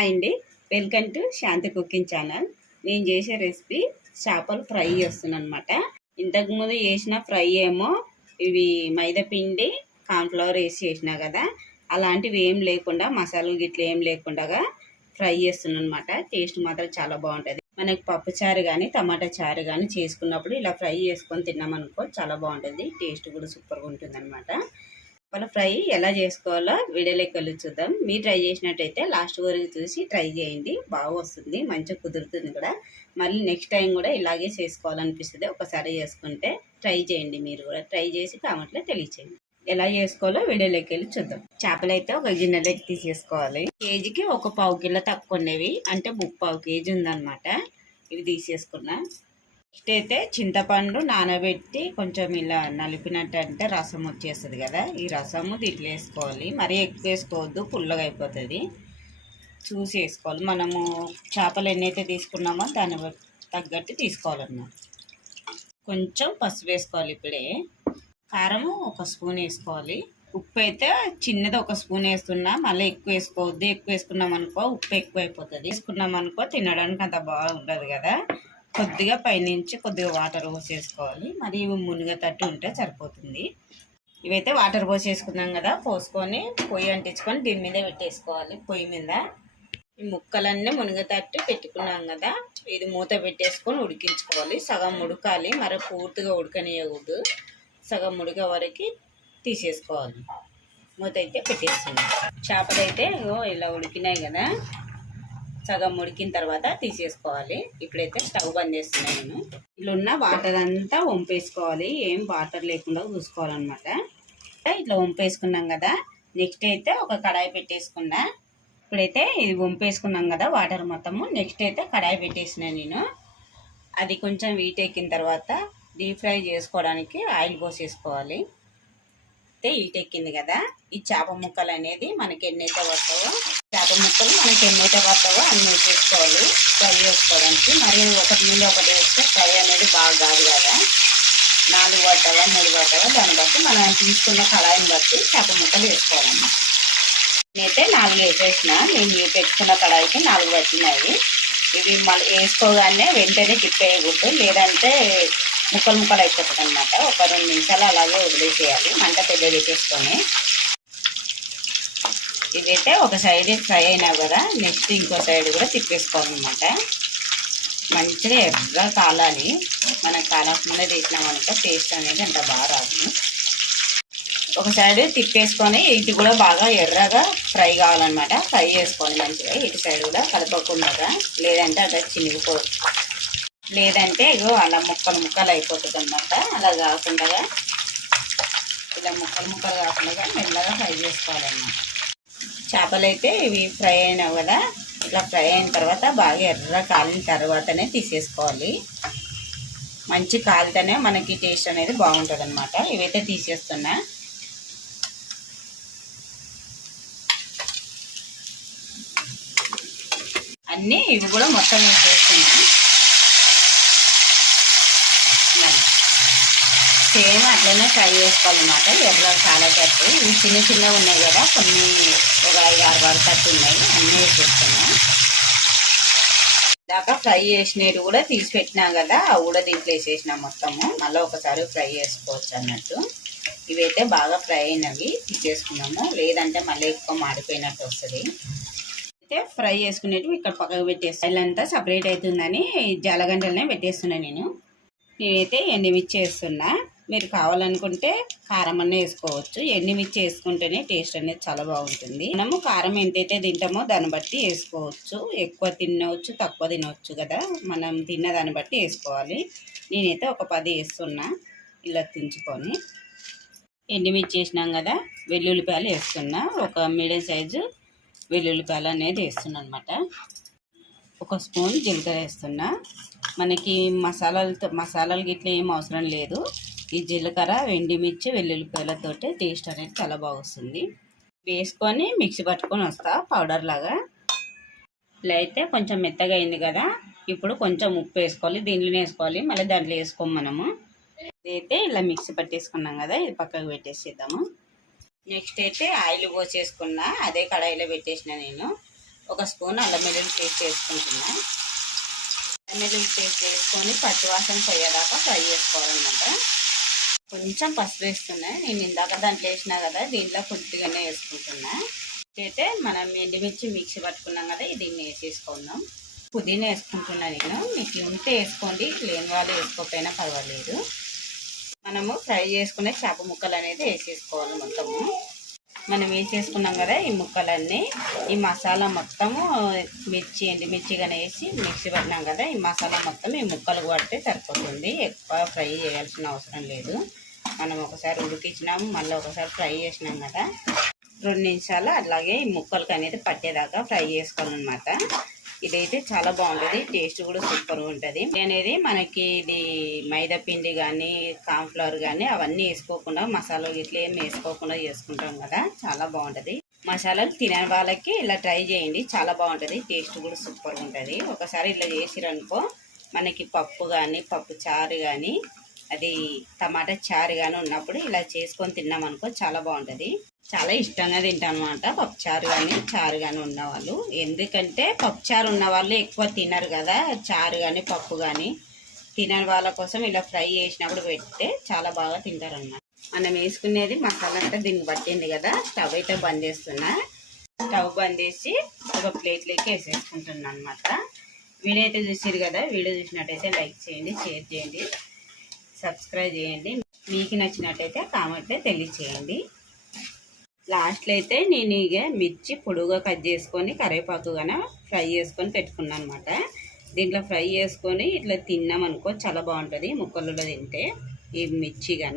Hi అండి. Welcome to Shanti cooking channel. నేను చేసే రెసిపీ చేపలు ఫ్రై చేస్తున్నానమాట ఇంతకుముందు చేసిన ఫ్రై ఏమో ఇవి మైదాపిండి కాన్ఫ్లవర్ కార్న్ఫ్లవర్ వేసి చేసినా కదా అలాంటివి ఏం లేకుండా మసాలాలు గిట్ల ఏం లేకుండా ఫ్రై చేస్తున్నానమాట టేస్ట్ మాత్రం చాలా బాగుంటుంది. మనకి పప్పు చారు కానీ టమాటా చారు కానీ చేసుకున్నప్పుడు ఇలా ఫ్రై చేసుకొని తిన్నామనుకో చాలా బాగుంటుంది. టేస్ట్ కూడా సూపర్గా ఉంటుంది చేపల ఫ్రై ఎలా చేసుకోవాలో వీడియోలోకి వెళ్ళి చూద్దాం. మీరు ట్రై చేసినట్టయితే లాస్ట్ వరకు చూసి ట్రై చేయండి. బాగా వస్తుంది మంచిగా కుదురుతుంది కూడా. మళ్ళీ నెక్స్ట్ టైం కూడా ఇలాగే చేసుకోవాలనిపిస్తుంది. ఒకసారి చేసుకుంటే ట్రై చేయండి మీరు కూడా. ట్రై చేసి కామెంట్లో తెలియచేయండి. ఎలా చేసుకోవాలో వీడియోలోకి వెళ్ళి చూద్దాం. చేపలు అయితే ఒక గిన్నెలోకి తీసేసుకోవాలి. కేజీకి ఒక పావు కిలో తక్కువ ఉండేవి అంటే ముప్పావు కేజీ ఉందన్నమాట. ఇవి తీసేసుకున్నా. నెక్స్ట్ అయితే చింతపండు నానబెట్టి కొంచెం ఇలా నలిపినట్టు అంటే రసం వచ్చేస్తుంది కదా. ఈ రసము దీంట్లో వేసుకోవాలి. మరీ ఎక్కువ వేసుకోవద్దు పుల్లగా అయిపోతుంది. చూసి వేసుకోవాలి. మనము చేపలు ఎన్నైతే తీసుకున్నామో దాన్ని తగ్గట్టు తీసుకోవాలన్నమాట. కొంచెం పసుపు వేసుకోవాలి ఇప్పుడే. కారము ఒక స్పూన్ వేసుకోవాలి. ఉప్పు అయితే చిన్నది ఒక స్పూన్ వేస్తున్నా మళ్ళీ ఎక్కువ వేసుకోవద్దు. ఎక్కువ వేసుకున్నాం అనుకో ఉప్పు ఎక్కువ అయిపోతుంది. వేసుకున్నాం అనుకో తినడానికి అంత బాగుంటుంది కదా. కొద్దిగా పైనుంచి కొద్దిగా వాటర్ పోసేసుకోవాలి. మరి ఇవి మునిగేటట్టు ఉంటే సరిపోతుంది. ఇవైతే వాటర్ పోసేసుకున్నాం కదా పోసుకొని పొయ్యి అంటించుకొని దీని మీద పెట్టేసుకోవాలి పొయ్యి మీద. ఈ ముక్కలన్నీ మునిగేటట్టు పెట్టుకున్నాం కదా ఇది మూత పెట్టేసుకొని ఉడికించుకోవాలి. సగం ఉడకాలి మరి పూర్తిగా ఉడకనియకూడదు. సగం ఉడికే వరకు తీసేసుకోవాలి. మూత అయితే పెట్టేస్తున్నాం చేపలు అయితే ఇలా ఉడికినాయి కదా. సగం ఉడికిన తర్వాత తీసేసుకోవాలి. ఇప్పుడైతే స్టవ్ బంద్ చేస్తున్నాను నేను. ఇట్లా ఉన్న వాటర్ అంతా వంపేసుకోవాలి. ఏం వాటర్ లేకుండా చూసుకోవాలన్నమాట. ఇట్లా వంపేసుకున్నాం కదా. నెక్స్ట్ అయితే ఒక కడాయి పెట్టేసుకున్నా. ఇప్పుడైతే ఇది వంపేసుకున్నాం కదా వాటర్ మొత్తము. నెక్స్ట్ అయితే కడాయి పెట్టేసిన నేను. అది కొంచెం వీట్ ఎక్కిన తర్వాత డీప్ ఫ్రై చేసుకోవడానికి ఆయిల్ పోసేసుకోవాలి. అయితే ఈట్ కదా. ఈ చేప ముక్కలు అనేది మనకి ఎన్నైతే పడతావో చేప ముక్కలు మనకి ఎన్నైతే పడతావో అన్ని వేసేసుకోవాలి. ఫ్రై చేసుకోవడానికి. మరి ఒకటి నీళ్ళు ఒకటి వేస్తే ఫ్రై అనేది బాగా కాదు కదా. నాలుగు పడతావా మూడు పడతావా దాన్ని బట్టి మనం తీసుకున్న కళాయిని బట్టి చేప ముక్కలు వేసుకోవాలన్నమాట. నేనైతే నాలుగు వేసేసిన. నేను పెట్టుకున్న కడాయికి నాలుగు పట్టినాయి ఇవి మళ్ళీ వేసుకోగానే వెంటనే తిప్పేయకూడదు. లేదంటే ముక్కలు ముక్కలు అయిపోతుంది అనమాట ఒక రెండు నిమిషాలు అలాగే వదిలేసేయాలి. మంట పెద్ద పెట్టేసుకొని. ఇదైతే ఒక సైడ్ ఫ్రై అయినా కదా నెక్స్ట్ ఇంకో సైడ్ కూడా తిప్పేసుకోవాలన్నమాట. మంచిగా ఎర్రగా కాలాలి. మనం కాలకుండా తీసినామనుకో టేస్ట్ అనేది అంత బాగా రాదు. ఒక సైడ్ తిప్పేసుకొని ఇటు కూడా బాగా ఎర్రగా ఫ్రై కావాలన్నమాట. ఫ్రై చేసుకోండి మంచిగా ఇటు సైడ్ కూడా కలపకుండా లేదంటే అట్లా చినిగిపో లేదంటే ఇగో అలా ముక్కలు ముక్కలు అయిపోతుంది అనమాట అలా కాకుండా ఇలా ముక్కలు ముక్కలు కాకుండా మెల్లగా ఫ్రై చేసుకోవాలన్నమాట. చేపలు అయితే ఇవి ఫ్రై అయినావు కదా ఇట్లా ఫ్రై అయిన తర్వాత బాగా ఎర్ర కాలిన తర్వాతనే తీసేసుకోవాలి. మంచి కాలితేనే మనకి టేస్ట్ అనేది బాగుంటుంది అనమాట ఇవైతే తీసేస్తున్నా. అన్నీ ఇవి కూడా మొత్తం వేసేస్తున్నాను సేమ్ అట్లనే ఫ్రై చేసుకోవాలన్నమాట. ఎర్ర చాలా తట్టు. ఇవి చిన్న చిన్నవి ఉన్నాయి కదా కొన్ని ఒక ఐదు ఆరు వరకు తట్టు ఉన్నాయి. అన్నీ వేసేస్తున్నాం దాకా ఫ్రై చేసినవి కూడా తీసి పెట్టినాం కదా అవి కూడా దీంట్లో వేసేసినాం మొత్తము. మళ్ళీ ఒకసారి ఫ్రై చేసుకోవచ్చు అన్నట్టు. ఇవైతే బాగా ఫ్రై అయినవి తీసేసుకున్నాము. లేదంటే మళ్ళీ ఎక్కువ మాడిపోయినట్టు వస్తుంది. అయితే ఫ్రై చేసుకునేటివి ఇక్కడ పక్కకు పెట్టేస్తాను అంతా సపరేట్ అవుతుందని జలగంటలనే పెట్టేస్తున్నాను నేను. నేనైతే ఎండుమిర్చి వేస్తున్నా. మీరు కావాలనుకుంటే కారం అన్న వేసుకోవచ్చు. ఎండుమిర్చి వేసుకుంటేనే టేస్ట్ అనేది చాలా బాగుంటుంది. మనము కారం ఎంతైతే తింటామో దాన్ని బట్టి వేసుకోవచ్చు. ఎక్కువ తినవచ్చు తక్కువ తినవచ్చు కదా. మనం తిన్న దాన్ని బట్టి వేసుకోవాలి. నేనైతే ఒక పది వేస్తున్నా. ఇలా తుంచుకొని ఎండుమిర్చి వేసినాం కదా వెల్లుల్లిపాయలు వేస్తున్నా. ఒక మీడియం సైజు వెల్లుల్లిపాయలు అనేది వేస్తున్నా అనమాట ఒక స్పూన్ జీలకర్ర వేస్తున్నా. మనకి మసాలాలతో మసాలాలు గిట్ల ఏం అవసరం లేదు. ఈ జీలకర్ర ఎండిమిర్చి వెల్లుల్లిపాయలతోటి టేస్ట్ అనేది చాలా బాగుస్తుంది. వేసుకొని మిక్సీ పట్టుకొని వస్తా పౌడర్ లాగా. ఇలా అయితే కొంచెం మెత్తగా అయింది కదా ఇప్పుడు కొంచెం ఉప్పు వేసుకోవాలి దీంట్లోనే వేసుకోవాలి మళ్ళీ దాంట్లో వేసుకోము మనము. ఇదైతే ఇలా మిక్సీ పట్టేసుకున్నాం కదా ఇది పక్కకు పెట్టేసేద్దాము. నెక్స్ట్ అయితే ఆయిల్ పోసేసుకున్నా అదే కడాయిలో పెట్టేసిన నేను. ఒక స్పూన్ అల్లం వెల్లుల్లి పేస్ట్ వేసుకుంటున్నా. అల్లం వెల్లుల్లి పేస్ట్ వేసుకొని పచ్చివాసన పోయేదాకా ఫ్రై చేసుకోవాలన్నమాట. కొంచెం పసుపు వేస్తున్నా. నేను ఇందాక దాంట్లో వేసినా కదా దీంట్లో కొద్దిగానే వేసుకుంటున్నా. అయితే మనం ఎండుమిర్చి మిక్సీ పట్టుకున్నాం కదా దీన్ని వేసేసుకుందాం. పుదీనా వేసుకుంటున్నా నేను. మీకు ఉంటే వేసుకోండి లేని వాళ్ళు వేసుకోకపోయినా పర్వాలేదు. మనము ఫ్రై చేసుకునే చేప ముక్కలు అనేది వేసేసుకోవాలి మొత్తము. మనం వేసేసుకున్నాం కదా ఈ ముక్కలన్నీ ఈ మసాలా మొత్తము మిర్చి ఎండుమిర్చిగా కానీ వేసి మిక్సీ పట్టినాం కదా ఈ మసాలా మొత్తం ఈ ముక్కలు పడితే సరిపోతుంది. ఎక్కువ ఫ్రై చేయాల్సిన అవసరం లేదు. మనం ఒకసారి ఉడికించినాము మళ్ళీ ఒకసారి ఫ్రై చేసినాం కదా. రెండు నిమిషాలు అలాగే ఈ ముక్కలకి అనేది పట్టేదాకా ఫ్రై చేసుకోవాలన్నమాట. ఇదైతే చాలా బాగుంటుంది టేస్ట్ కూడా సూపర్గా ఉంటుంది. అనేది మనకి ఇది మైదా పిండి కానీ కార్న్ఫ్లవర్ కానీ అవన్నీ వేసుకోకుండా మసాలా ఇట్లా ఏం వేసుకోకుండా చేసుకుంటాం కదా. చాలా బాగుంటుంది. మసాలాలు తినే వాళ్ళకి ఇలా ట్రై చేయండి చాలా బాగుంటుంది టేస్ట్ కూడా సూపర్గా ఉంటుంది. ఒకసారి ఇట్లా చేసిరనుకో మనకి పప్పు కానీ పప్పు చారు కానీ అది టమాటా చారు కానీ ఉన్నప్పుడు ఇలా చేసుకొని తిన్నామనుకో చాలా బాగుంటుంది. చాలా ఇష్టంగా తింటాం అనమాట పప్పుచారు కానీ చారు కానీ ఉన్నవాళ్ళు. ఎందుకంటే పప్పుచారు ఉన్న వాళ్ళు ఎక్కువ తినరు కదా చారు కానీ పప్పు కానీ తినని వాళ్ళ కోసం ఇలా ఫ్రై చేసినప్పుడు పెడితే చాలా బాగా తింటారు అన్నమాట మనం వేసుకునేది మసాలా అంటే దీనికి పట్టింది కదా స్టవ్ అయితే బంద్ చేస్తున్నా. స్టవ్ బంద్ చేసి ఒక ప్లేట్లోకి వేసేసుకుంటున్నాను అనమాట వీడియో అయితే చూసారు కదా వీడియో చూసినట్టయితే లైక్ చేయండి షేర్ చేయండి. సబ్స్క్రైబ్ చేయండి. మీకు నచ్చినట్టయితే కామెంట్లో తెలియచేయండి. లాస్ట్లో అయితే నేను ఇక మిర్చి పొడుగా కట్ చేసుకొని కరివేపాకు ఫ్రై చేసుకొని పెట్టుకున్నాను అనమాట దీంట్లో ఫ్రై చేసుకొని ఇట్లా తిన్నామనుకో చాలా బాగుంటుంది. ముక్కలలో తింటే ఈ మిర్చిగా